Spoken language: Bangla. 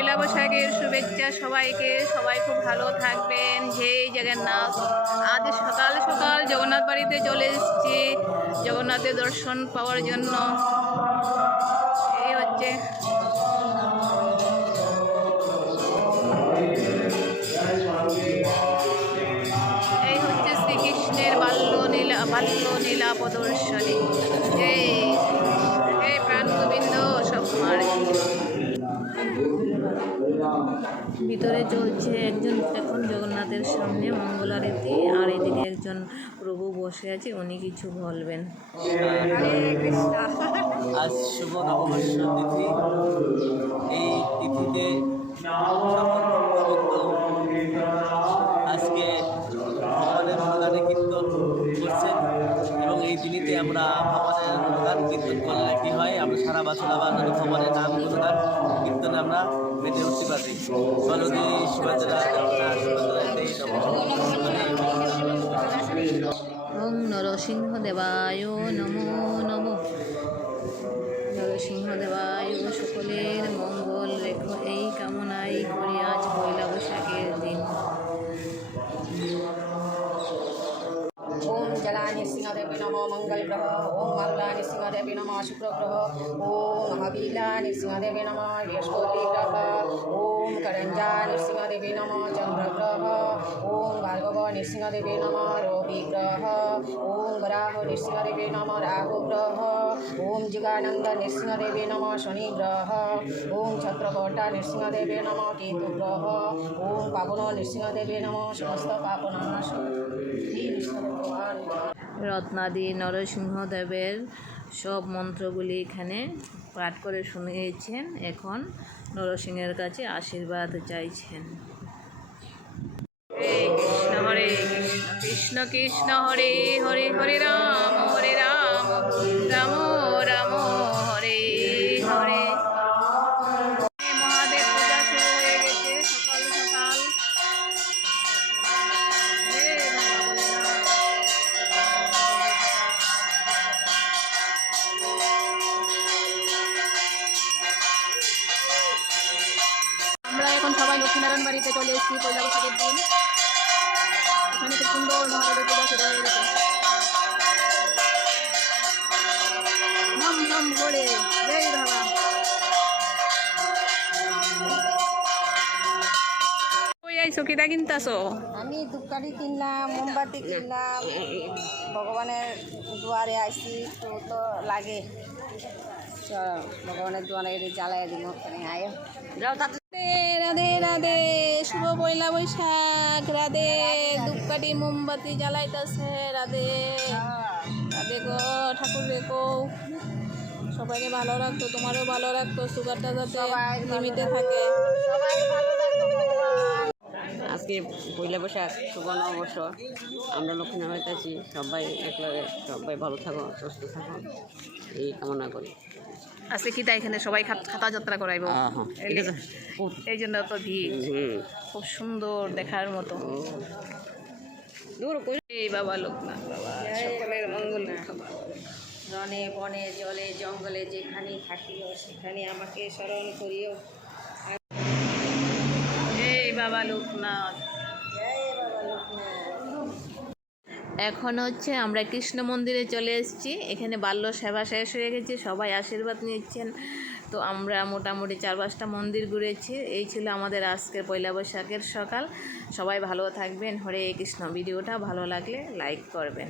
পয়লা বৈশাখের শুভেচ্ছা সবাইকে। সবাই খুব ভালো থাকবেন। জয় জগন্নাথ। আজ সকাল সকাল জগন্নাথ বাড়িতে চলে এসেছি জগন্নাথের দর্শন পাওয়ার জন্য। এই হচ্ছে শ্রীকৃষ্ণের বাল্য নীলা প্রদর্শনী। এই প্রাণ গোবিন্দ সব ভিতরে চলছে একজন এখন জগন্নাথের সামনে মঙ্গল আরতি, আর এদিকে একজন প্রভু বসে আছে, উনি কিছু বলবেন। আজ শুভ নববর্ষ তিথি। এই তিথিতে আজকে ভগবানের গুণগানে কীর্তন করছেন, এবং এই দিনিতে আমরা ভগবানের গুণগান কীর্তন করলে কী হয়, আমরা সারা বছর আবার ভগবানের নাম গুণগান কীর্তনে আমরা মেতে উঠতে পারি। বলদে শিবচরা ওং নরসিংহ দেবায় নমো নমো। নরসিংহ দেবায় সকলের মঙ্গল রেখো, এই কামনাই করি আজ পয়লা বৈশাখের দিন। ओम जला नृसिंहदेवी नमः मंगल ग्रह। ओम माला नृसिंहदेवी नमः शुक्र ग्रह। ओम महावीला नृसिंहदेवी नमः बृहस्पति ग्रह। ओम करंजा नृसिंहदेवी नमः चंद्र ग्रह। ओम भार्गव नृसिंहदेवी नमः रवि ग्रह। ओम वराह नृसिंहदेवी नमः राहु ग्रह। ओम जिगानंद नृसिंहदेवी नमः शनि ग्रह। ओम छत्रकोटा नृसिंहदेवी नमः केतु ग्रह। ओम पावन नृसिंहदेवी नमः समस्त पापनाश। রত্নাদি নরসিংহদেবের সব মন্ত্রগুলি এখানে পাঠ করে শুনিয়েছেন। এখন নরসিংহের কাছে আশীর্বাদ চাইছেন। হরে কৃষ্ণ কৃষ্ণ কৃষ্ণ হরে হরে, হরে রাম রাম রাম হরে হরে। মহাদেব পূজা শুরু হয়ে গেছে সকাল সকাল। আমরা এখন সবাই লক্ষ্মীনারায়ণ বাড়িতে চলে এসেছি পয়লা বৈশাখের দিন। এখানে খুব সুন্দর মহাদেবের পূজা শুরু হয়ে গেছে। নাম নাম বলে জয় বাবা। ওই আইসো কিতা কিনতাছো? আমি ধূপকাঠি কিনলাম, মোমবাতি কিনলাম, ভগবানের দুয়ারে আইসি তো লাগে ভগবানের দুয়ারে জ্বালাই দিব। আয় যাও তাতে। রাধে রাধে, শুভ পয়লা বৈশাখ। রাধে, ধূপকাঠি মোমবাতি জ্বালাইতেছে। রাধে রাধে গো ঠাকুর রেখো, সবাইকে ভালো রাখতো, তোমারও ভালো রাখতো, সুগারটা যাতে লিমিটে থাকে। আজকে পয়লা বৈশাখ, শুভ নববর্ষ। আমরা লক্ষ্মীনারায়ণ আছি, সবাই একলাগে সবাই ভালো থাকো, সুস্থ থাকো, এই কামনা করি। আজকে কি তাই এখানে সবাই খাতা যাত্রা করাইব, এই জন্য তো ভিড়। খুব সুন্দর দেখার মতো। এই বাবা লোকনাথ বাবা, সকলের মঙ্গল খাবার। রনে বনে জলে জঙ্গলে যেখানে থাকিও, সেখানে আমাকে স্মরণ করিও। এই বাবা লোকনাথ। এখন হচ্ছে আমরা কৃষ্ণ মন্দিরে চলে এসেছি। এখানে বাল্য সেবা শেষ হয়ে গেছে, সবাই আশীর্বাদ নিচ্ছেন। তো আমরা মোটামুটি 4-5টা মন্দির ঘুরেছি। এই ছিল আমাদের আজকের পয়লা বৈশাখের সকাল। সবাই ভালো থাকবেন। হরে কৃষ্ণ। ভিডিওটা ভালো লাগলে লাইক করবেন।